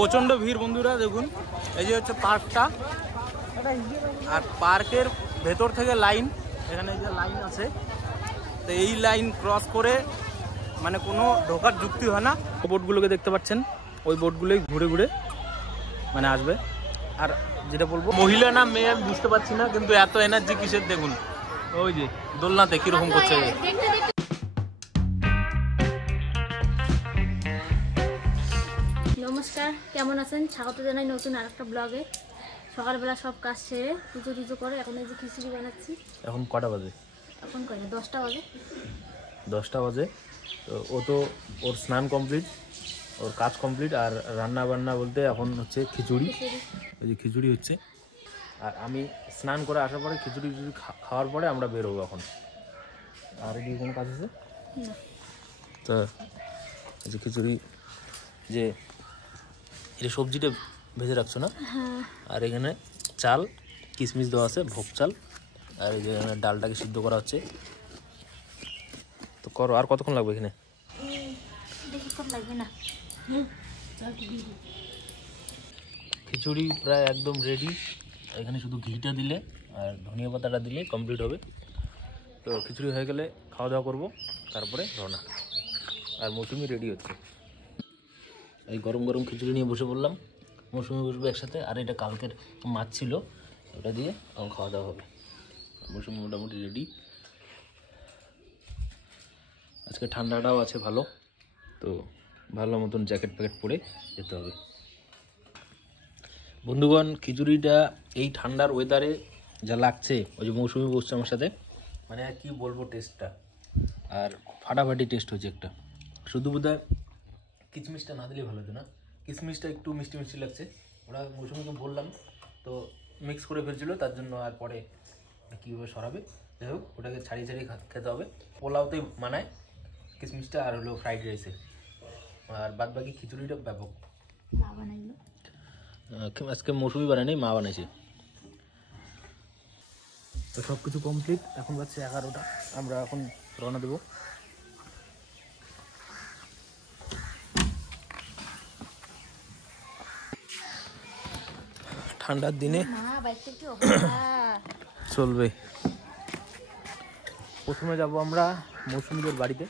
প্রচণ্ড ভিড় বন্ধুরা। দেখুন এই যে হচ্ছে পার্কটা, আর পার্কের ভেতর থেকে লাইন, এখানে যে লাইন আছে, তো এই লাইন ক্রস করে মানে কোনো ঢোকার যুক্তি হয় না। বোটগুলোকে দেখতে পাচ্ছেন, ওই বোটগুলোই ঘুরে ঘুরে মানে আসবে। আর যেটা বলবো, মহিলা না মেয়ে আমি বুঝতে পারছি না, কিন্তু এত এনার্জি কিসের দেখুন, ওই যে দোলনাতে কিরকম করছে। নমস্কার, কেমন আছেন? স্বাগত জানাই নতুন আরেকটা ব্লগে। সকালবেলা সব কাজ সেরে পুজো টুজো করে এখন এই যে খিচুড়ি বানাচ্ছি। এখন কটা বাজে? এখন কয়টা? 10টা বাজে। 10টা বাজে। তো ও তো ওর স্নান কমপ্লিট, ওর কাজ কমপ্লিট, আর রান্না বান্না বলতে এখন হচ্ছে খিচুড়ি। ওই যে খিচুড়ি হচ্ছে, আর আমি স্নান করে আসার পরে খিচুড়ি খাওয়ার পরে আমরা বেরোবো এখন। আর এদিকে কোনো কাজ আছে না? তো এই যে খিচুড়ি, যে এটা সবজিটা ভেজে রাখছো না? হ্যাঁ। আর এখানে চাল কিশমিশ দেওয়া আছে, ভোগ চাল, আর এই যে ডালটাকে সিদ্ধ করা হচ্ছে। তো করো, আর কতক্ষণ লাগবে এখানে? বেশিক্ষণ লাগবে না। খিচুড়ি প্রায় একদম রেডি। এখানে শুধু ঘিটা দিলে আর ধনিয়া পাতাটা দিলে কমপ্লিট হবে। তো খিচুড়ি হয়ে গেলে খাওয়া দাওয়া করবো, তারপরে রওনা। আর মৌসুমি রেডি হচ্ছে। এই গরম গরম খিচুড়ি নিয়ে বসে পড়লাম, মৌসুমি বসবে একসাথে। আর এটা কালকের মাছ ছিল, ওটা দিয়ে এখন খাওয়া দাওয়া হবে। মৌসুমি মোটামুটি রেডি। আজকে ঠান্ডাটাও আছে ভালো, তো ভালো মতন জ্যাকেট প্যাকেট পরে যেতে হবে। বন্ধুগণ, খিচুড়িটা এই ঠান্ডার ওয়েদারে যা লাগছে, ওই যে মৌসুমি বসছে আমার সাথে, মানে আর কি বলবো টেস্টটা, আর ফাটাফাটি টেস্ট হয়েছে একটা। শুধু বোধহয় কিশমিশটা না দিলে ভালো হতো না, কিশমিশটা একটু মিষ্টি মিষ্টি লাগছে। ওরা মৌসুমিকে বললাম, তো মিক্স করে ফেলছিল, তার জন্য আর পরে কীভাবে সরাবে, যাই হোক ওটাকে ছাড়িয়ে ছাড়িয়ে খেতে হবে। পোলাওতে মানায় কিশমিশটা, আর হলো ফ্রাইড রাইসে, আর বাদ বাকি খিচুড়িটা ব্যাপক। মা বানাইলো আজকে মৌসুমি বানায়নি, মা বানাইছে। তো সব কিছু কমপ্লিট, এখন বাজছে 11টা, আমরা এখন রওনা দেবো। ঠান্ডার দিনে চলবে। প্রথমে যাব আমরা মৌসুমিদের বাড়িতে,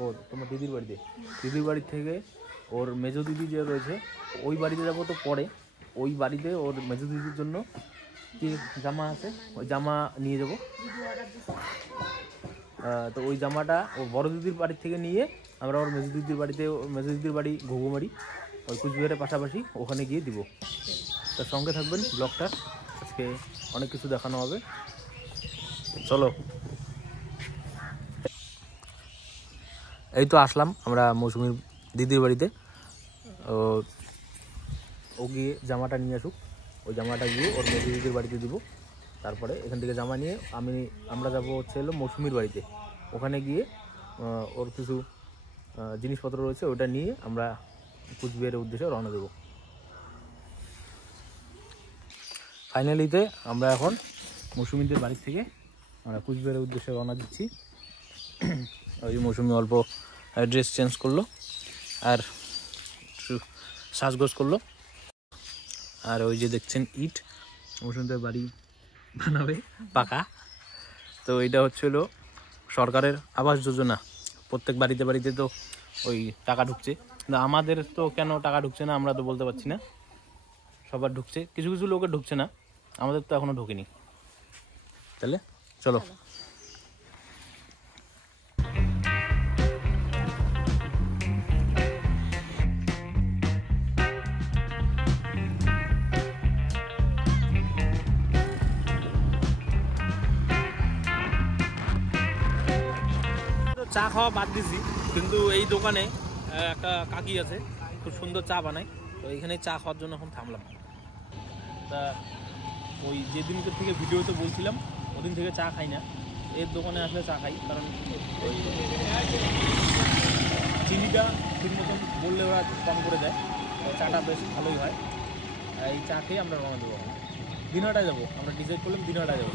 ও তোমার দিদির বাড়িতে। দিদির বাড়ি থেকে ওর মেজো দিদি যে রয়েছে, ওই বাড়িতে যাবো। তো পরে ওই বাড়িতে ওর মেজো দিদির জন্য কি জামা আছে, ওই জামা নিয়ে যাব। তো ওই জামাটা ও বড় দিদির বাড়ি থেকে নিয়ে আমরা ওর মেজো দিদির বাড়িতে, মেজো দিদির বাড়ি ঘুঘুমারি, ওই কুচবিহারের পাশাপাশি, ওখানে গিয়ে দিব। তার সঙ্গে থাকবেন ব্লগটার, আজকে অনেক কিছু দেখানো হবে। চলো, এই তো আসলাম আমরা মৌসুমির দিদির বাড়িতে। ও গিয়ে জামাটা নিয়ে আসুক, ওই জামাটা গিয়ে ওর মেজো দিদির বাড়িতে দিব। তারপরে এখান থেকে জামা নিয়ে আমরা যাবো হচ্ছে হলো মৌসুমির বাড়িতে। ওখানে গিয়ে ওর কিছু জিনিসপত্র রয়েছে, ওটা নিয়ে আমরা কুচবিহারের উদ্দেশ্যে রওনা দেবো। ফাইনালিতে আমরা এখন মৌসুমিদের বাড়ি থেকে আমরা কুচবিহারের উদ্দেশ্যে রওনা দিচ্ছি। ওই মৌসুমি অল্প ড্রেস চেঞ্জ করলো আর সাজগোজ করলো। আর ওই যে দেখছেন ইট, মৌসুমিদের বাড়ি বানাবে পাকা। তো এটা হচ্ছিল সরকারের আবাস যোজনা, প্রত্যেক বাড়িতে বাড়িতে তো ওই টাকা ঢুকছে, কিন্তু আমাদের তো কেন টাকা ঢুকছে না আমরা তো বলতে পারছি না। সবার ঢুকছে, কিছু কিছু লোকের ঢুকছে না, আমাদের তো এখনো ঢোকেনি। তাহলে চলো। চা খাওয়া বাদ দিছি, কিন্তু এই দোকানে একটা কাকি আছে, খুব সুন্দর চা বানায়। তো এইখানে চা খাওয়ার জন্য এখন থামলাম। তা ওই যেদিনকে থেকে ভিডিওতে বলছিলাম, ওদিন থেকে চা খাই না, এর দোকানে আসলে চা খাই। কারণ ওই চিনিটা ঠিক মতন বললে ওরা কম করে দেয়, চাটা বেশ ভালোই হয়। এই চা খেয়ে আমরা রওনা দেবো। দিনহাটায় যাবো, আমরা ডিসাইড করলাম দিনহাটায় যাবো।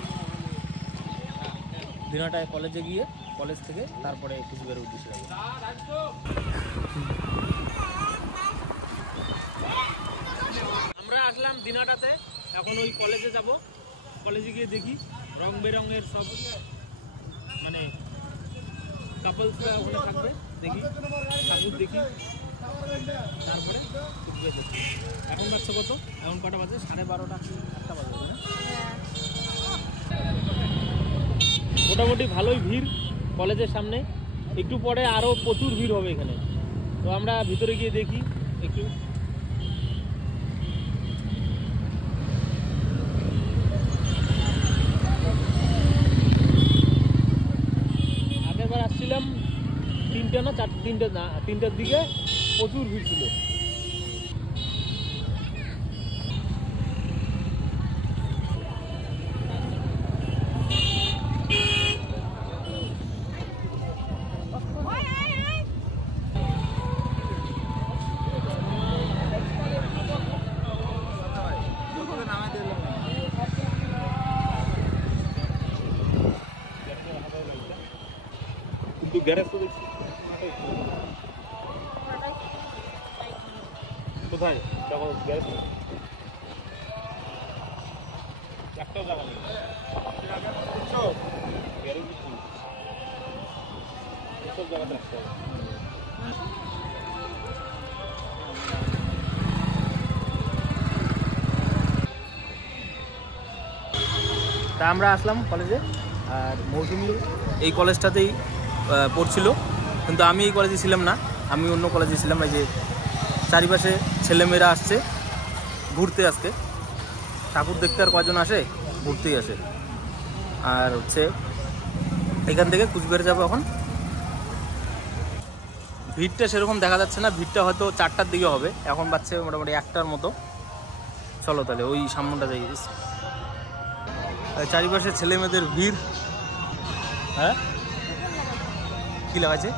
দিনহাটায় কলেজে গিয়ে কলেজ থেকে তারপরে কুচবিহারের উদ্দেশ্যে যাবো। দিনাটাতে এখন ওই কলেজে যাব, কলেজে গিয়ে দেখি রং বেরঙের সব মানে কাপলসরা ওখানে থাকবে, দেখি ঠাকুর দেখি, তারপরে কুচবিহার যাচ্ছি। এখন বাচ্চা কত, এখন কটা বাজে? 12:30 একটা বাজে না? মোটামুটি ভালোই ভিড় কলেজের সামনে, একটু পরে আরও প্রচুর ভিড় হবে এখানে। তো আমরা ভিতরে গিয়ে দেখি একটু। আগেরবার আসছিলাম 3টার দিকে, প্রচুর ভিড় ছিল। গ্যারেজ তো দেখছি কোথায়? গ্যারেজ একটাও জায়গা নেই। গ্যারেজ সব জায়গাতে রাখতে হবে। তা আমরা আসলাম কলেজে, আর মৌসুমি এই কলেজটাতেই পড়ছিল, কিন্তু আমি এই কলেজে ছিলাম না, আমি অন্য কলেজে ছিলাম। এই যে চারিপাশে ছেলেমেয়েরা আসছে ঘুরতে, আজকে ঠাকুর দেখতে আর কয়জন আসে, ঘুরতেই আসে। আর হচ্ছে এখান থেকে কুচবিহার যাবো এখন। ভিড়টা সেরকম দেখা যাচ্ছে না, ভিড়টা হয়তো 4টার দিকে হবে, এখন বাজছে মোটামুটি 1টার মতো। চলো তাহলে ওই সামনটা যাই। চারিপাশে ছেলে মেয়েদের ভিড়। হ্যাঁ কি লাগাইছে?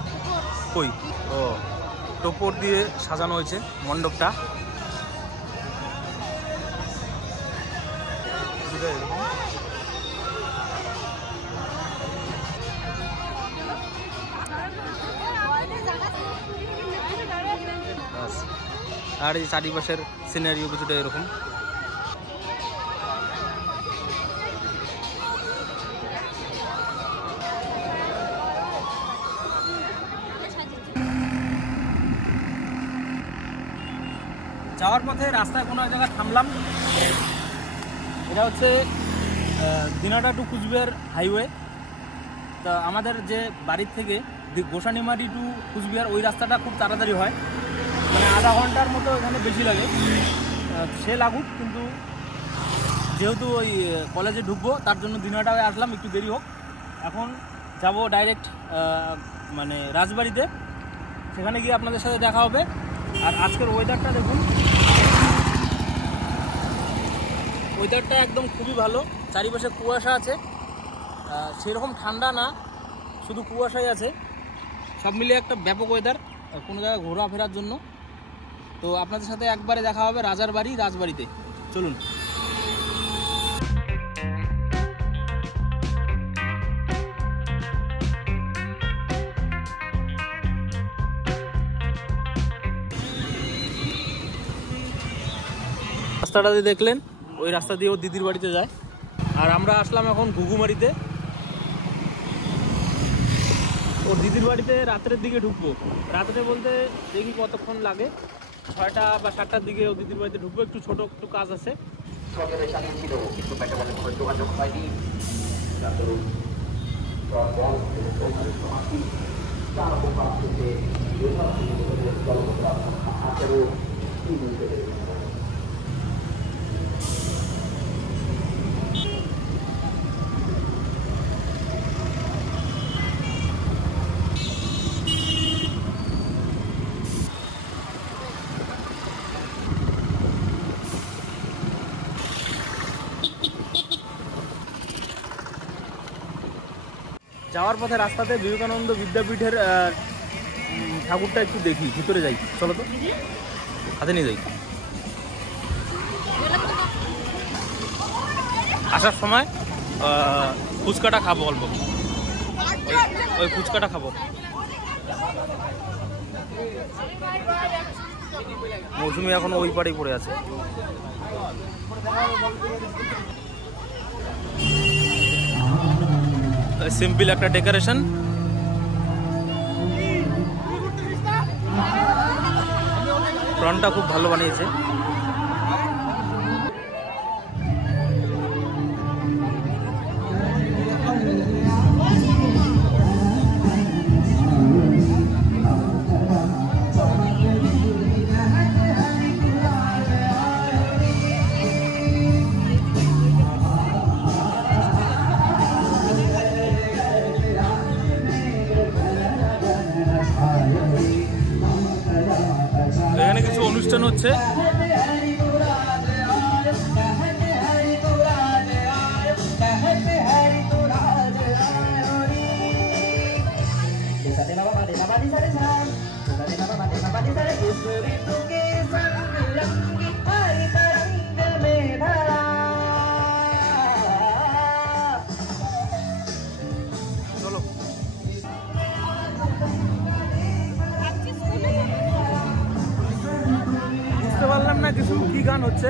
কই? ও, টোপর দিয়ে সাজানো হয়েছে মণ্ডপটা। আর এই চারিপাশের সিনারিও কিছুটা এরকম। যাওয়ার পথে রাস্তায় কোনো এক জায়গায় থামলাম। এটা হচ্ছে দিনাটা টু কুচবিহার হাইওয়ে। তা আমাদের যে বাড়ির থেকে গোসানিমারি টু কুচবিহার ওই রাস্তাটা খুব তাড়াতাড়ি হয়, মানে আধা ঘন্টার মতো এখানে বেশি লাগে। সে লাগুক, কিন্তু যেহেতু ওই কলেজে ঢুকবো তার জন্য দিনাটায় আসলাম, একটু দেরি হোক। এখন যাব ডাইরেক্ট মানে রাজবাড়িতে, সেখানে গিয়ে আপনাদের সাথে দেখা হবে। আর আজকের ওয়েদারটা দেখুন, ওয়েদারটা একদম খুবই ভালো। চারিপাশে কুয়াশা আছে, সেরকম ঠান্ডা না, শুধু কুয়াশাই আছে। সব মিলিয়ে একটা ব্যাপক ওয়েদার কোনো জায়গায় ঘোরাফেরার জন্য। তো আপনাদের সাথে একবারে দেখা হবে রাজবাড়িতে। চলুন। রাস্তাটা দিয়ে দেখলেন, ওই রাস্তা দিয়ে ওর দিদির বাড়িতে যায়। আর আমরা আসলাম এখন ঘুঘুমারিতে, ওর দিদির বাড়িতে রাত্রের দিকে ঢুকবো। রাত্রে বলতে দেখি কতক্ষণ লাগে, 6টা বা 7টার দিকে ওর দিদির বাড়িতে ঢুকবো। একটু ছোট একটু কাজ আছে। যাওয়ার পথে রাস্তাতে বিবেকানন্দ বিদ্যাপীঠের ঠাকুরটা একটু দেখি, ভিতরে যাই, চলো তো, হাতে নিয়ে যাই। আসার সময় ফুচকাটা খাবো অল্প, ওই ফুচকাটা খাবো। মৌসুমি এখন ওই পাড়েই পড়ে আছে। সিম্পল একটা ডেকোরেশন। ফ্রন্টটা খুব ভালো বানিয়েছে। এখানে কিছু অনুষ্ঠান হচ্ছে। চলো বুঝতে পারলাম না কিছু কি গান হচ্ছে,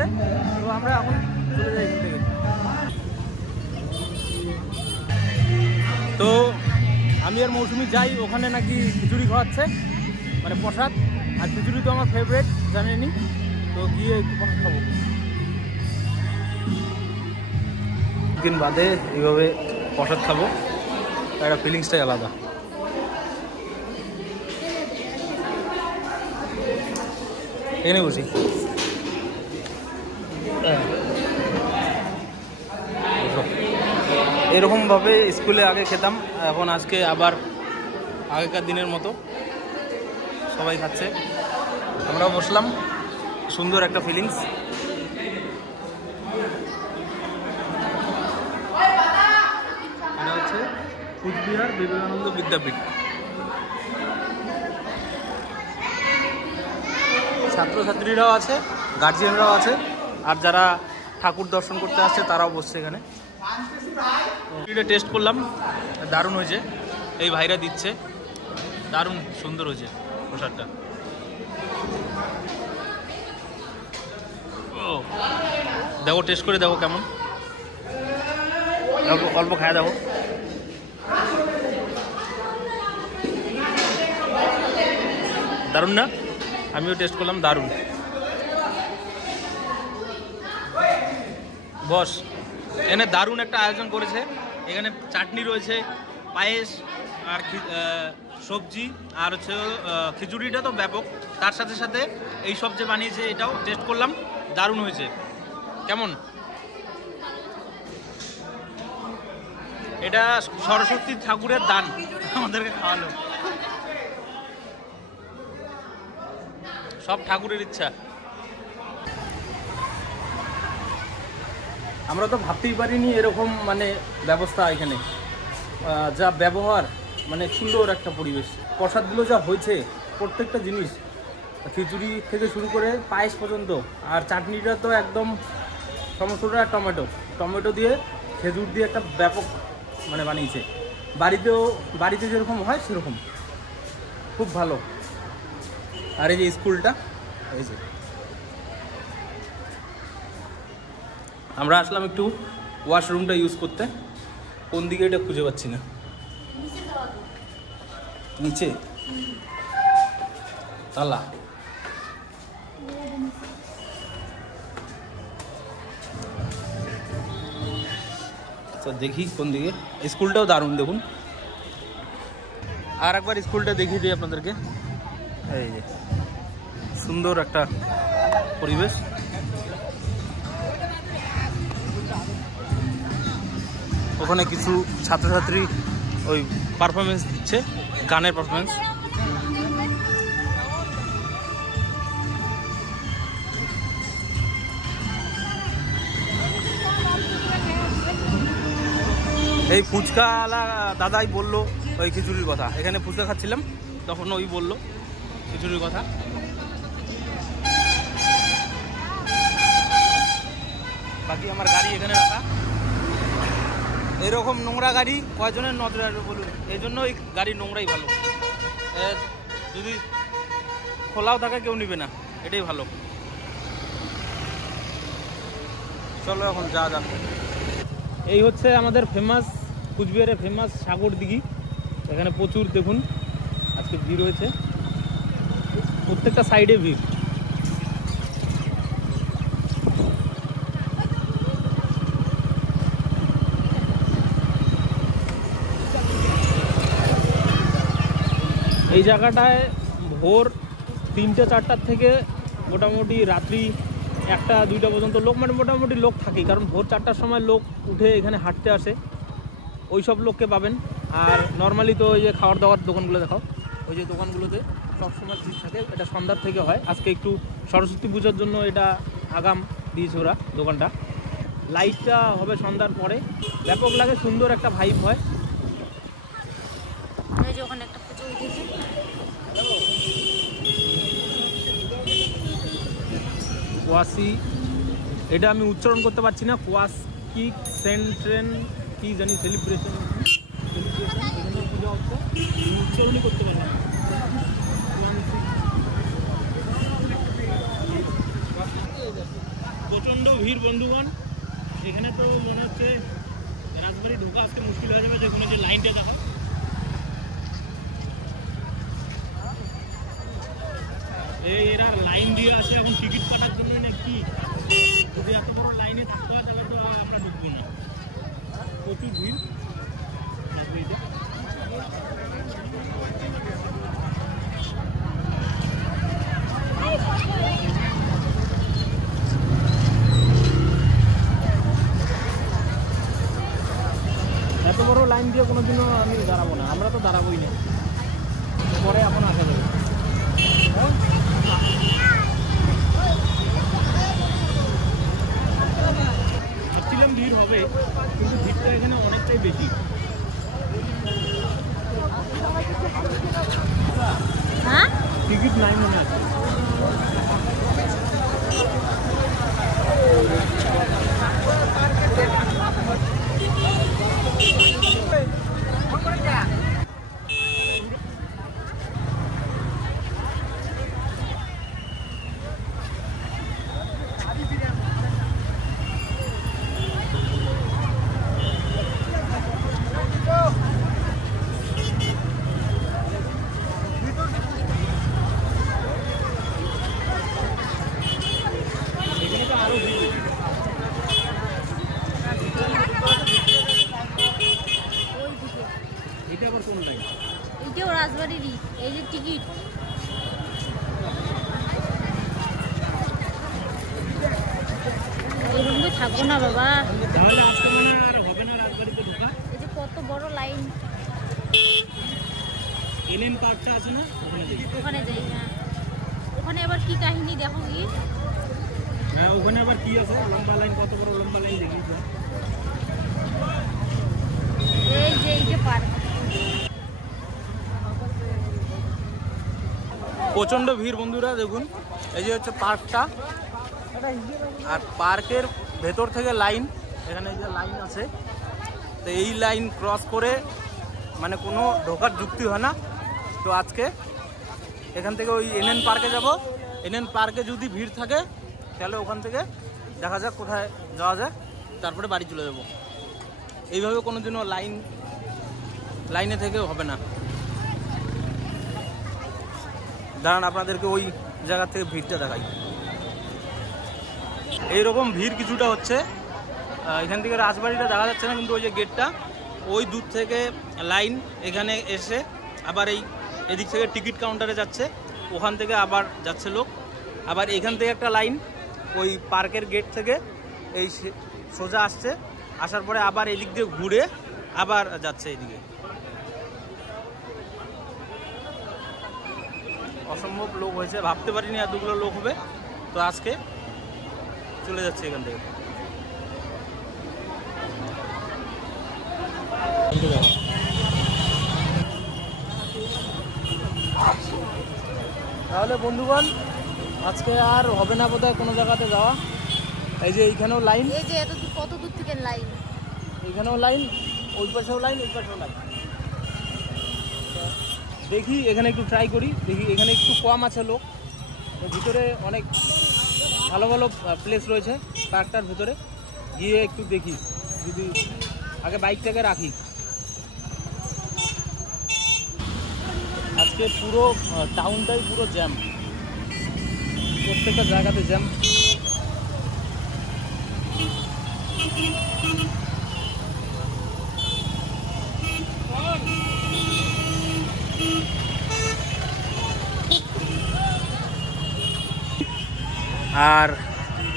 তো আমরা এখন চলে যাই এখান থেকে। তো আমি আর মৌসুমি যাই, ওখানে নাকি খিচুড়ি খাওয়াচ্ছে, মানে প্রসাদ। আর খিচুড়ি তো আমার ফেভারিট, জানেনি, তো গিয়ে একটু প্রসাদ খাবো। দিন বাদে এইভাবে প্রসাদ খাবো, একটা ফিলিংসটাই আলাদা। এখানে বসি। এরকমভাবে স্কুলে আগে খেতাম, এখন আজকে আবার আগেকার দিনের মতো সবাই খাচ্ছে, আমরাও বসলাম। সুন্দর একটা ফিলিংস। এটা হচ্ছে কুচবিহার বিবেকানন্দ বিদ্যাপীঠ। ছাত্রছাত্রীরাও আছে, গার্জিয়ানরাও আছে, আর যারা ঠাকুর দর্শন করতে আসছে তারাও বসছে এখানে। এটা টেস্ট করলাম, দারুণ হয়েছে। এই ভাইরা দিচ্ছে, দারুণ সুন্দর হয়েছে প্রসাদটা। ও দেখো, টেস্ট করে দেখো কেমন, অল্প খায় দেখো। দারুণ না? আমিও টেস্ট করলাম, দারুণ। বস এখানে দারুণ একটা আয়োজন করেছে। এখানে চাটনি রয়েছে, পায়েস, আর সবজি, আর হচ্ছে খিচুড়িটা তো ব্যাপক। তার সাথে সাথে এই সব যে বানিয়েছে এটাও টেস্ট করলাম, দারুণ হয়েছে। কেমন? এটা সরস্বতী ঠাকুরের দান, আমাদেরকে খাওয়ালো। সব ঠাকুরের ইচ্ছা। আমরা তো ভাবতেই পারিনি এরকম মানে ব্যবস্থা এখানে, যা ব্যবহার, মানে সুন্দর একটা পরিবেশ। প্রসাদগুলো যা হয়েছে, প্রত্যেকটা জিনিস, খিচুড়ি থেকে শুরু করে পায়েস পর্যন্ত, আর চাটনিটা তো একদম সমস্তটা টমেটো দিয়ে, খেজুর দিয়ে একটা ব্যাপক মানে বানিয়েছে। বাড়িতে যেরকম হয় সেরকম, খুব ভালো। আর এই যে স্কুলটা, এই যে আমরা আসলাম একটু ওয়াশরুমটা ইউজ করতে। কোন দিকে এটা খুঁজে পাচ্ছি না। নিচে তালা। তো দেখি কোন দিকে। স্কুলটাও দারুণ, দেখুন। আর একবার স্কুলটা দেখিয়ে দিই আপনাদেরকে। এই যে সুন্দর একটা পরিবেশ। ওখানে কিছু ছাত্রছাত্রী ওই পারফরমেন্স দিচ্ছে, গানের পারফরমেন্স। এই ফুচকাওয়ালা দাদাই বললো ওই খিচুড়ির কথা। এখানে ফুচকা খাচ্ছিলাম, তখন ওই বললো খিচুড়ির কথা। বাকি আমার গাড়ি এখানে রাখা। এরকম নোংরা গাড়ি কয়জনের নজরে আসবে বলুন? এই জন্য ওই গাড়ি নোংরাই ভালো। যদি খোলাও থাকে কেউ নিবে না। এটাই ভালো। চলো এখন যা যাক। এই হচ্ছে আমাদের ফেমাস, কুচবিহারের ফেমাস সাগর দিঘি। এখানে প্রচুর দেখুন আজকে ভিড় হয়েছে, প্রত্যেকটা সাইডে ভিড়। এই জায়গাটায় ভোর 3-4টার থেকে মোটামুটি রাত্রি 1-2টা পর্যন্ত লোক, মানে মোটামুটি লোক থাকেই, কারণ ভোর 4টার সময় লোক উঠে এখানে হাঁটতে আসে, ওই সব লোককে পাবেন। আর নর্মালি তো ওই যে খাওয়ার দাওয়ার দোকানগুলো দেখাও, ওই যে দোকানগুলোতে সবসময় ভিড় থাকে। এটা সন্ধ্যার থেকে হয়, আজকে একটু সরস্বতী পুজোর জন্য এটা আগাম দিয়েছে ওরা দোকানটা। লাইটটা হবে সন্ধ্যার পরে, ব্যাপক লাগে, সুন্দর একটা ভাইব হয়। এই যে ওখানে একটা পুজো হয়েছে, কোয়াসি, এটা আমি উচ্চারণ করতে পারছি না, কোয়াসকি সেন্ট্রেন কি জানি সেলিব্রেশন এখানে পূজা হচ্ছে, উচ্চারণই করতে পারি না। প্রচণ্ড ভিড় বন্ধুগণ, এখানে তো মনে হচ্ছে রাজবাড়ি ঢোকা আজকে মুশকিল হয়ে যাবে। যেখানে যে লাইনটা দেখো, এরা লাইন দিয়ে আসে এখন টিকিট কাটার জন্য নাকি। যদি এত বড় লাইনে থাকতে হয় তাহলে তো আমরা ঢুকবো না, প্রচুর ভিড়। এত বড় লাইন দিয়ে কোনোদিনও আমি দাঁড়াবো না, আমরা তো দাঁড়াবোই না, পরে এখন আসা যাবে। ভাবছিলাম ভিড় হবে, কিন্তু ভিড়টা এখানে অনেকটাই বেশি। হ্যাঁ টিকিট নাই মনে আছে। এটা আবার কোন লাইন? এইটাও রাজবাড়িরই, এই যে টিকিট। এই রুমে থাকবো না বাবা, তাহলে আজকে মানে আর হবে না রাজবাড়িতে ঢোকা। এই যে কত বড় লাইন। এনএন পার্কটা আছে না, ওখানে যাই। ওখানে যাই, হ্যাঁ। ওখানে আবার কি কাহিনী দেখো কি? হ্যাঁ ওখানে আবার কি আছে, লম্বা লাইন, কত বড় লম্বা লাইন দেখি। এই যে পার্ক। প্রচণ্ড ভিড় বন্ধুরা, দেখুন এই যে হচ্ছে পার্কটা, আর পার্কের ভেতর থেকে লাইন, এখানে যে লাইন আছে, তো এই লাইন ক্রস করে মানে কোনো ঢোকার যুক্তি হয় না। তো আজকে এখান থেকে ওই এনএন পার্কে যাব, এনএন পার্কে যদি ভিড় থাকে তাহলে ওখান থেকে দেখা যাক কোথায় যাওয়া যায়, তারপরে বাড়ি চলে যাব। এইভাবে কোনোদিনও লাইনে থেকে হবে না। দাঁড়ান আপনাদেরকে ওই জায়গা থেকে ভিড়টা দেখাই। এইরকম ভিড় কিছুটা হচ্ছে, এখান থেকে রাজবাড়িটা দেখা যাচ্ছে না, কিন্তু ওই যে গেটটা, ওই দূর থেকে লাইন এখানে এসে আবার এদিক থেকে টিকিট কাউন্টারে যাচ্ছে, ওখান থেকে আবার যাচ্ছে লোক, আবার এখান থেকে একটা লাইন ওই পার্কের গেট থেকে এই সোজা আসছে, আসার পরে আবার এদিক দিয়ে ঘুরে আবার যাচ্ছে এইদিকে। অসম্ভব লোক হয়েছে, ভাবতে পারিনি এতগুলো লোক হবে। তো আজকে চলে যাচ্ছে এখান থেকে। তাহলে বন্ধুগণ আজকে আর হবে না বোধহয় কোনো জায়গাতে যাওয়া। এই যে এইখানেও লাইন, এই যে কত দূর থেকে লাইন, এইখানেও লাইন, ওই পাশেও লাইন, ওই পাশেও লাইন। দেখি এখানে একটু ট্রাই করি, দেখি এখানে একটু কম আছে লোক, তো ভিতরে অনেক ভালো ভালো প্লেস রয়েছে পার্কটার ভিতরে, গিয়ে একটু দেখি, যদি আগে বাইকটাকে রাখি। আজকে পুরো টাউনটাই পুরো জ্যাম, প্রত্যেকটা জায়গাতে জ্যাম। আর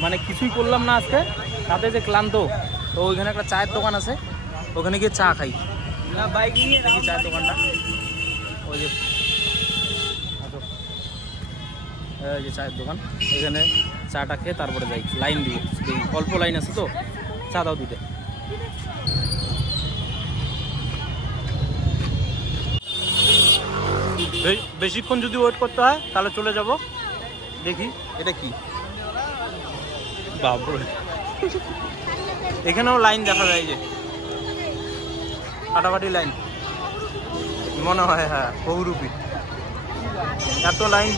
মানে কিছুই করলাম না আজকে, তাতে যে ক্লান্ত। তো ওইখানে একটা চায়ের দোকান আছে, ওখানে গিয়ে চা খাই। বাইক নিয়ে দেখি চায়ের দোকানটা, ওই যে এই যে চায়ের দোকান, এখানে চাটা খেয়ে তারপরে যাই, লাইন দিব, অল্প লাইন আছে তো, চা দাও দুটো। বেশিক্ষণ যদি ওয়েট করতে হয় তাহলে চলে যাব। দেখি এটা কি, বাবরে এখানেও লাইন দেখা যায়, যে ফাটাফাটি লাইন মনে হয়, হ্যাঁ বহুরূপী, এত লাইন।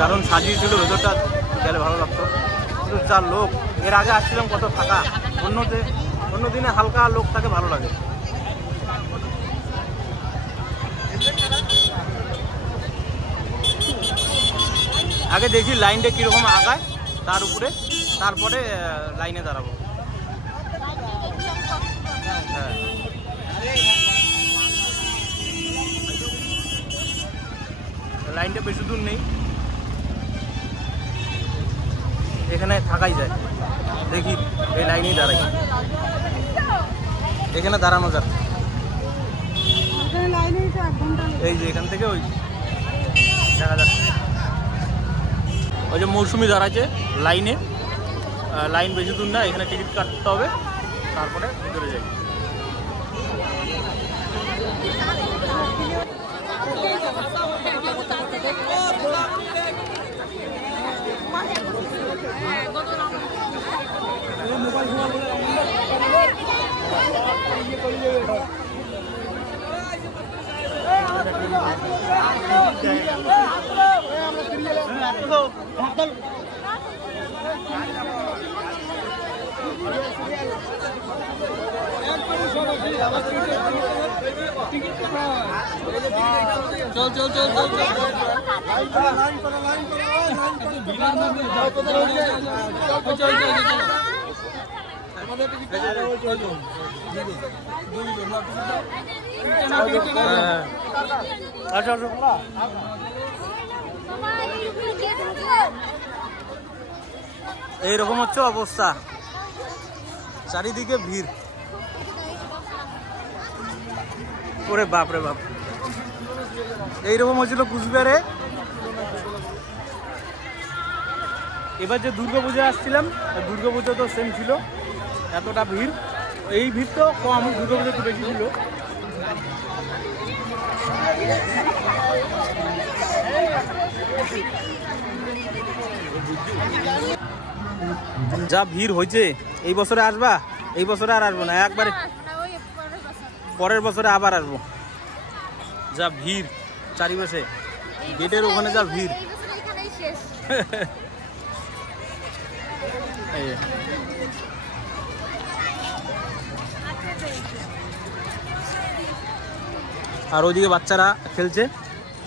কারণ সাজিয়েছিল ভেতরটা, গেলে ভালো লাগতো, কিন্তু যা লোক। এর আগে আসছিলাম কত ফাঁকা, অন্য দিনে হালকা লোক থাকে, ভালো লাগে। আগে দেখি লাইনটা কীরকম আগায়, তার উপরে তারপরে লাইনে দাঁড়াবো। হ্যাঁ লাইনটা বেশি দূর নেই, এখানে থাকাই যায়। দেখি এই লাইনেই দাঁড়াই, এখানে দাঁড়ানো যাক। এই যে এখান থেকে ওই দেখা যাচ্ছে, ওই যে মৌসুমি দাঁড়াচ্ছে লাইনে, লাইন বেশি দূর না, এখানে টিকিট কাটতে হবে, তারপরে ভিতরে যাই। চল চল চল চল এইরকম হচ্ছে অবস্থা, চারিদিকে ভিড়। ওরে বাপ রে বাপ, এইরকম হয়েছিল কুচবিহারে। এবার যে দুর্গাপূজা আসছিলাম, দুর্গাপুজো তো সেম ছিল, এতটা ভিড়। এই ভিড় তো কম, দুর্গাপুজো একটু বেশি ছিল। যা ভিড় হয়েছে, এই বছরে আসবা? এই বছরে আর আসবো না, একবারে পরের বছরে আবার আসবো। যা ভিড় চারিপাশে, গেটের ওখানে যা ভিড়। আর ওইদিকে বাচ্চারা খেলছে,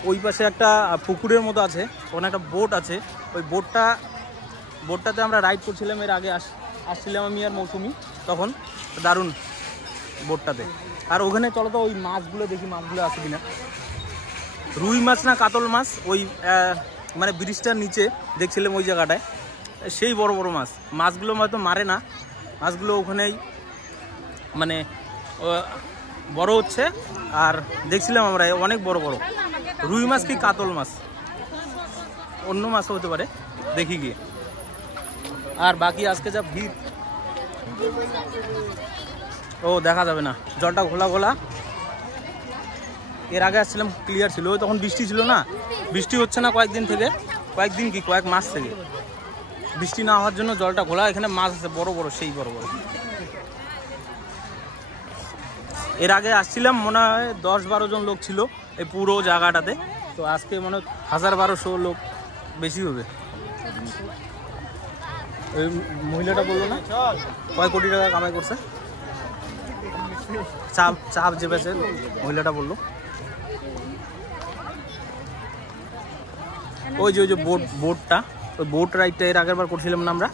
ওই পাশে একটা পুকুরের মতো আছে, ওখানে একটা বোট আছে। ওই বোটটাতে আমরা রাইড করছিলাম, এর আগে আসছিলাম আমি আর মৌসুমি, তখন দারুণ বোটটাতে। আর ওখানে চলো তো ওই মাছগুলো দেখি, মাছগুলো আছে কিনা। রুই মাছ না কাতল মাছ, ওই মানে ব্রিজটার নিচে দেখছিলাম ওই জায়গাটায়, সেই বড় বড় মাছ। মাছগুলো হয়তো মারে না, মাছগুলো ওখানেই মানে বড় হচ্ছে। আর দেখছিলাম আমরা অনেক বড় বড় রুই মাছ কি কাতল মাছ, অন্য মাছও হতে পারে, দেখি গিয়ে। আর বাকি আজকে যা ভিড়, ও দেখা যাবে না, জলটা ঘোলা ঘোলা। এর আগে আসছিলাম ক্লিয়ার ছিল, ওই তখন বৃষ্টি ছিল না, বৃষ্টি হচ্ছে না কয়েকদিন থেকে, কয়েকদিন কি কয়েক মাস থেকে বৃষ্টি না হওয়ার জন্য জলটা ঘোলা। এখানে মাছ আছে বড় বড়, সেই বড় বড়। এর আগে আসছিলাম মনে হয় 10-12 জন লোক ছিল, এই পুরো জায়গাটাতে। তো আজকে মনে হয় 1000-1200 লোক বেশি হবে। ওই মহিলাটা বললো না কয় কোটি টাকা কামাই করছে, চাপ চাপ চেপেছে মহিলাটা বললো। ওই যে বোটটা, ওই বোট রাইডটা এর আগের বার করছিলাম না আমরা,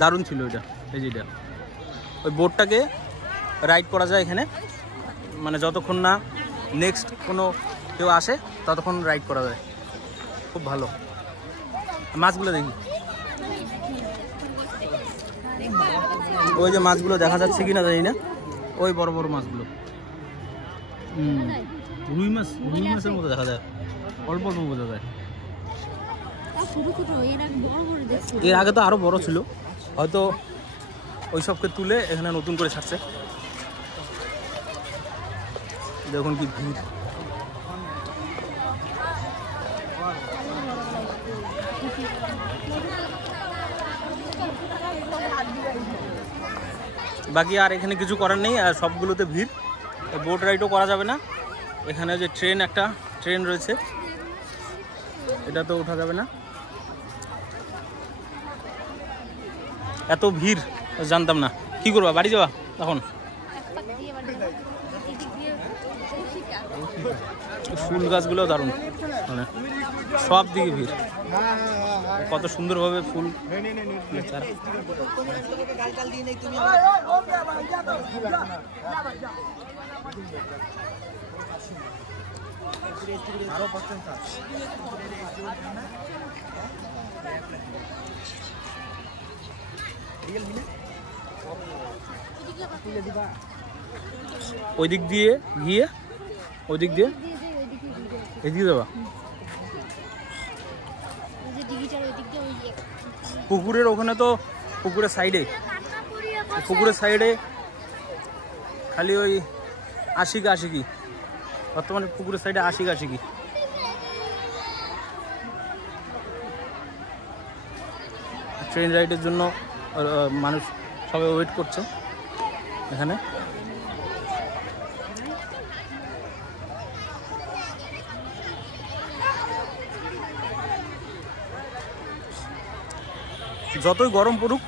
দারুণ ছিল ওইটা। এই যেটা ওই বোটটাকে রাইড করা যায় এখানে, মানে যতক্ষণ না নেক্সট কোনো কেউ আসে ততক্ষণ রাইড করা যায়, খুব ভালো। মাছগুলো দেখি, ওই যে মাছগুলো দেখা যাচ্ছে কিনা জানি না, ওই বড় বড় মাছগুলো। রুই মাছের মতো দেখা যায়, অল্প অল্প বোঝা যায়। এর আগে তো আরো বড় ছিল, হয়তো ওই সবকে তুলে এখানে নতুন করে ছাড়ছে। দেখুন কি ভিড়। বাকি আর এখানে কিছু করার নেই, আর সবগুলোতে ভিড়। বোট রাইডও করা যাবে না এখানে। যে একটা ট্রেন রয়েছে, এটা তো ওঠা যাবে না, এত ভিড় জানতাম না। কি করবা, বাড়ি যাওয়া এখন? ফুল গাছগুলো দারুণ, মানে সব দিকে ভিড়, কত সুন্দরভাবে ফুল। ওই দিক দিয়ে গিয়ে ওই দিক দিয়ে এদিকে যাবা। পুকুরের ওখানে তো পুকুরের সাইডে খালি ওই আশিকি বর্তমানে পুকুরের সাইডে আশিকি। ট্রেন রাইডের জন্য মানুষ সবাই ওয়েট করছে এখানে। যতই গরম পড়ুক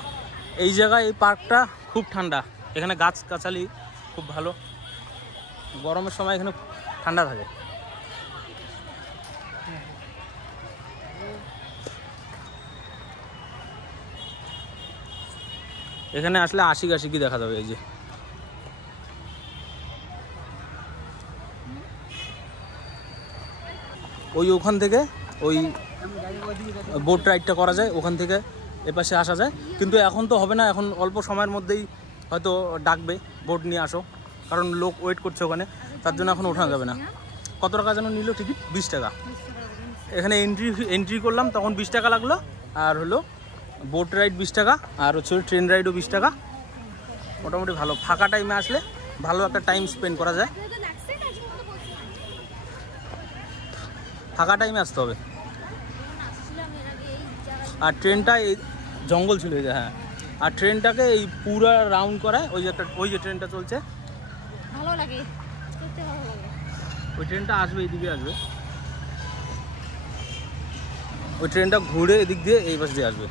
এই জায়গায়, এই পার্কটা খুব ঠান্ডা। এখানে গাছগাছালি খুব ভালো, গরমের সময় এখানে ঠান্ডা থাকে। এখানে আসলে আশিকি দেখা যাবে। এই যে ওখান থেকে ওই বোট রাইডটা করা যায়, ওখান থেকে এপাশে আসা যায়। কিন্তু এখন তো হবে না, এখন অল্প সময়ের মধ্যেই হয়তো ডাকবে বোট নিয়ে আসো, কারণ লোক ওয়েট করছে ওখানে, তার জন্য এখন ওঠানো যাবে না। কত টাকা যেন নিল টিকিট? 20 টাকা। এখানে এন্ট্রি করলাম তখন 20 টাকা লাগলো, আর হলো বোট রাইড 20 টাকা, আর হচ্ছে ট্রেন রাইডও 20 টাকা। মোটামুটি ভালো, ফাঁকা টাইমে আসলে ভালো একটা টাইম স্পেন্ড করা যায়। ফাঁকা টাইমে আসতে হবে। আর ট্রেনটা এই জঙ্গল ছিল, এই যে হ্যাঁ, আর ট্রেনটাকে এই পুরো রাউন্ড করায়। ওই যে ট্রেনটা চলছে, ভালো লাগে, ভালো লাগে। ওই ট্রেনটা আসবে, এইদিকে আসবে, ওই ট্রেনটা ঘুরে এদিক দিয়ে এই পাশ দিয়ে আসবে।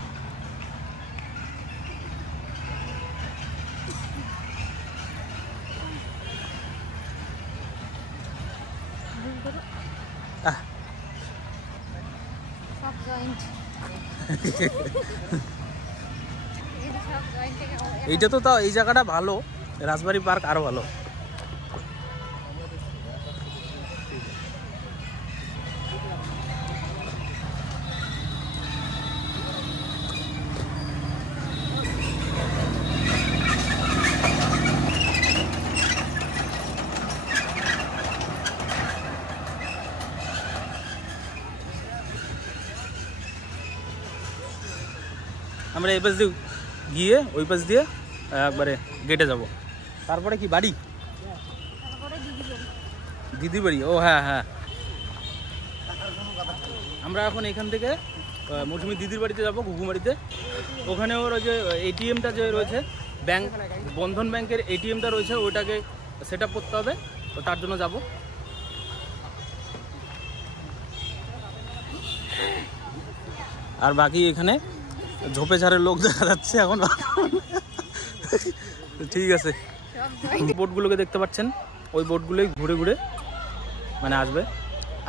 এইটা তো তাও, এই জায়গাটা ভালো, রাজবাড়ি পার্ক আরো ভালো। আমরা এই পাশ দিয়ে গিয়ে ওই পাশ দিয়ে একবারে গেটে যাব। তারপরে কি বাড়ি? দিদির বাড়ি। ও হ্যাঁ হ্যাঁ, আমরা এখন এখান থেকে মৌসুমী দিদির বাড়িতে যাব, ঘুঘুমারিতে। ওখানে ওর ওই যে এটিএমটা যে রয়েছে, ব্যাংক, বন্ধন ব্যাংকের এটিএমটা রয়েছে, ওইটাকে সেট আপ করতে হবে, তো তার জন্য যাব। আর বাকি এখানে ঝোপে ঝাড়ের লোক দেখা যাচ্ছে এখন। ঠিক আছে, বোটগুলোকে দেখতে পাচ্ছেন, ওই বোটগুলোই ঘুরে ঘুরে মানে আসবে।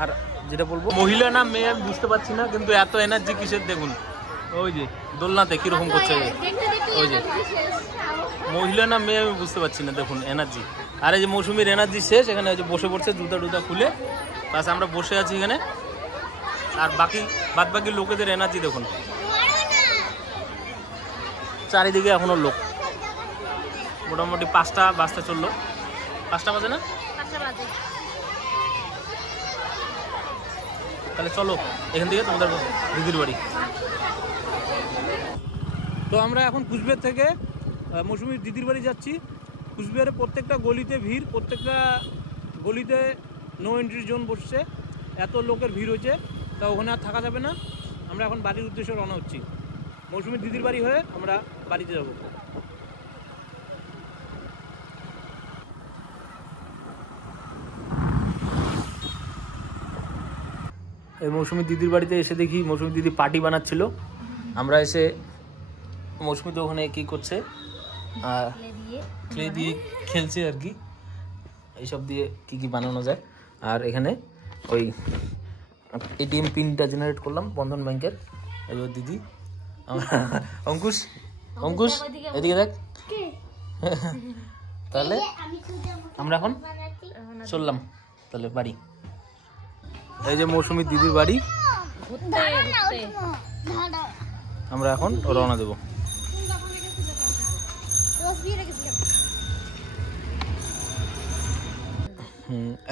আর যেটা বলবো, মহিলা না মেয়ে আমি বুঝতে পারছি না, কিন্তু এত এনার্জি কিসের দেখুন, ওই যে দোলনাতে কিরকম করছে, ওই যে মহিলা না মেয়ে আমি বুঝতে পারছি না, দেখুন এনার্জি। আর এই যে মৌসুমীর এনার্জি শেষ, এখানে ওই যে বসে পড়ছে জুতা টুতা খুলে, বাস আমরা বসে আছি এখানে। আর বাদ বাকি লোকেদের এনার্জি দেখুন, চারিদিকে এখনো লোক। মোটামুটি 5টা বাজতে চললো, 5টা বাজে না? তাহলে চলো এখান থেকে তোমাদের দিদির বাড়ি। তো আমরা এখন কুচবিহার থেকে মৌসুমীর দিদির বাড়ি যাচ্ছি। কুচবিহারের প্রত্যেকটা গলিতে ভিড়, প্রত্যেকটা গলিতে নো এন্ট্রি জোন বসছে, এত লোকের ভিড় হয়েছে, তা ওখানে আর থাকা যাবে না। আমরা এখন বাড়ির উদ্দেশ্যে রওনা হচ্ছি। মৌসুমীর দিদির বাড়ি হয়ে আমরা বাড়িতে যাব। এই মৌসুমীর দিদির বাড়িতে এসে দেখি মৌসুমীর দিদি পার্টি বানাচ্ছিল। আমরা এসে মৌসুমী তো ওখানে কী করছে, ক্লে দিয়ে খেলছে আর কি, এইসব দিয়ে কি কি বানানো যায়। আর এখানে ওই এটিএম পিনটা জেনারেট করলাম বন্ধন ব্যাংকের। এই ওর দিদি, অঙ্কুশ অঙ্কুশ এদিকে দেখ। তাহলে আমরা এখন চললাম তাহলে বাড়ি। এই যে মৌসুমীর দিদির বাড়ি, আমরা এখন রওনা দেব।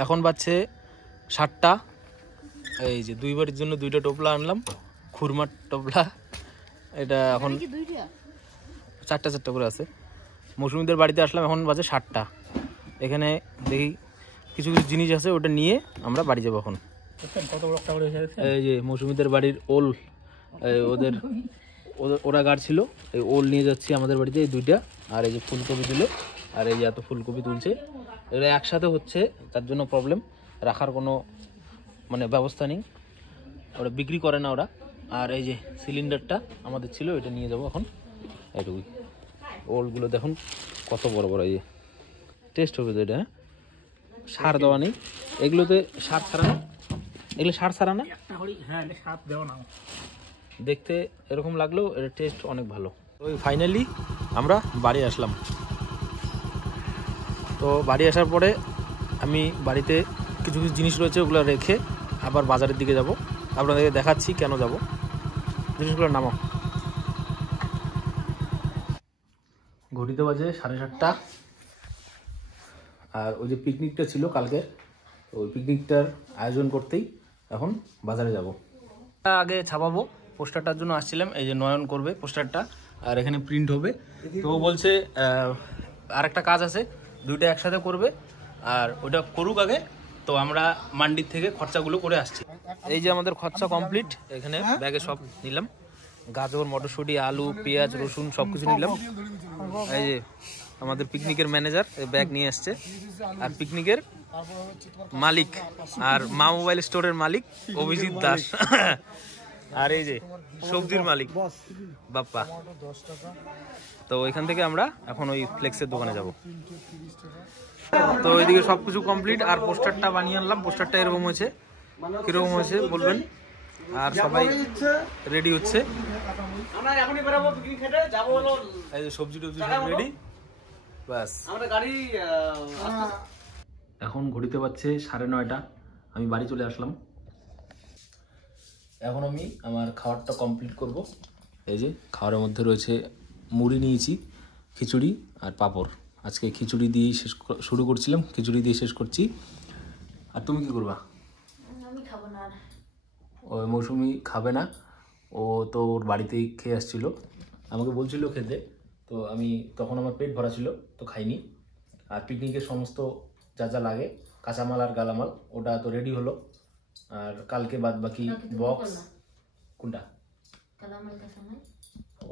এখন বাজছে 7টা। এই যে 2 বাড়ির জন্য 2টা টোপলা আনলাম, খুরমার টোপলা। এটা এখন 4টা করে আছে। মৌসুমীদের বাড়িতে আসলাম, এখন বাজে 7টা। এখানে দেখি কিছু কিছু জিনিস আছে, ওটা নিয়ে আমরা বাড়ি যাবো এখন। এই যে মৌসুমীদের বাড়ির ওল, ওরা গাড়ছিল, এই ওল নিয়ে যাচ্ছি আমাদের বাড়িতে, এই 2টা। আর এই যে ফুলকপি দিল, আর এই যে এত ফুলকপি তুলছে, এগুলো একসাথে হচ্ছে, তার জন্য প্রবলেম, রাখার কোনো মানে ব্যবস্থা নেই, ওরা বিক্রি করে না ওরা। আর এই যে সিলিন্ডারটা আমাদের ছিল, এটা নিয়ে যাবো এখন। এইটুকুই। ওলগুলো দেখুন কত বড় বড়, এই যে টেস্ট হবে তো এটা। হ্যাঁ, সার দেওয়া নেই এগুলোতে, সার ছাড়া না, এগুলো সার ছাড়া না। হ্যাঁ, সার দেওয়া না, দেখতে এরকম লাগলেও এর টেস্ট অনেক ভালো। ওই ফাইনালি আমরা বাড়ি আসলাম। তো বাড়ি আসার পরে আমি বাড়িতে কিছু কিছু জিনিস রয়েছে, ওগুলো রেখে আবার বাজারের দিকে যাব। আপনাদেরকে দেখাচ্ছি কেন যাব। জিনিসগুলো নামাও। ঘড়িতে বাজে 7:30। আর ওই যে পিকনিকটা ছিল কালকে, ওই পিকনিকটার আয়োজন করতেই এখন বাজারে যাব। আগে ছাপাবো, পোস্টারটার জন্য আসছিলাম। এই যে নয়ন করবে পোস্টারটা, আর এখানে প্রিন্ট হবে। তো বলছে আরেকটা কাজ আছে, 2টা একসাথে করবে, আর ওটা করুক আগে, তো আমরা মান্ডির থেকে খরচাগুলো করে আসছি। এই যে আমাদের খরচা কমপ্লিট, এখানে ব্যাগে সব নিলাম, গাজর, মটরশুঁটি, আলু, পেঁয়াজ, রসুন সব কিছু নিলাম। এই যে আমাদের পিকনিকের ম্যানেজার ব্যাগ নিয়ে আসছে, আর পিকনিকের মালিক আর মা মোবাইল স্টোরের মালিক অভিজিৎ দাস, আর এই যে সবজির মালিক বাপ্পা। তো এখান থেকে আমরা এখন ওই ফ্লেক্সের দোকানে যাব। তো এইদিকে সবকিছু কমপ্লিট, আর পোস্টারটা বানিয়ে আনলাম। পোস্টারটা এরকম হয়েছে, কিরকম হয়েছে বলবেন। আর সবাই রেডি হচ্ছে, এই যে সবজি টবজি সব রেডি, ব্যাস। এখন ঘড়িতে পাচ্ছে 9:30। আমি বাড়ি চলে আসলাম। এখন আমি আমার খাবারটা কমপ্লিট করব। এই যে খাবারের মধ্যে রয়েছে মুড়ি নিয়েছি, খিচুড়ি আর পাঁপড়। আজকে খিচুড়ি দিয়ে শুরু করছিলাম, খিচুড়ি দিয়ে শেষ করছি। আর তুমি কি করবা? আমি খাবো না। ওই মৌসুমি খাবে না, ও তো ওর বাড়িতেই খেয়ে আসছিল, আমাকে বলছিল খেতে। তো আমি তখন আমার পেট ভরা ছিল, তো খাইনি। আর পিকনিকের সমস্ত যা যা লাগে কাঁচামাল আর গালামাল, ওটা তো রেডি হলো। আর কালকে বাদ বাকি বক্স, কোনটা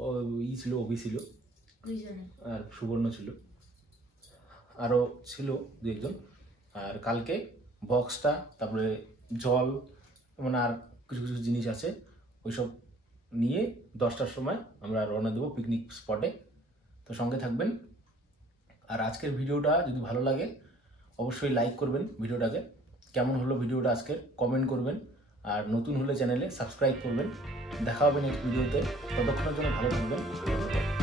ও ছিল, অভি ছিল, আর সুবর্ণ ছিল, আরও ছিল 2-1জন। আর কালকে বক্সটা, তারপরে জল, মানে আর কিছু কিছু জিনিস আছে, ওইসব নিয়ে 10টার সময় আমরা রওনা দেবো পিকনিক স্পটে। তো সঙ্গে থাকবেন। আর আজকের ভিডিওটা যদি ভালো লাগে অবশ্যই লাইক করবেন ভিডিওটাকে। কেমন হলো ভিডিওটা আজকের কমেন্ট করবেন, আর নতুন হলে চ্যানেলে সাবস্ক্রাইব করবেন। দেখা হবে নেক্সট ভিডিওতে, ততক্ষণের জন্য ভালো থাকবেন।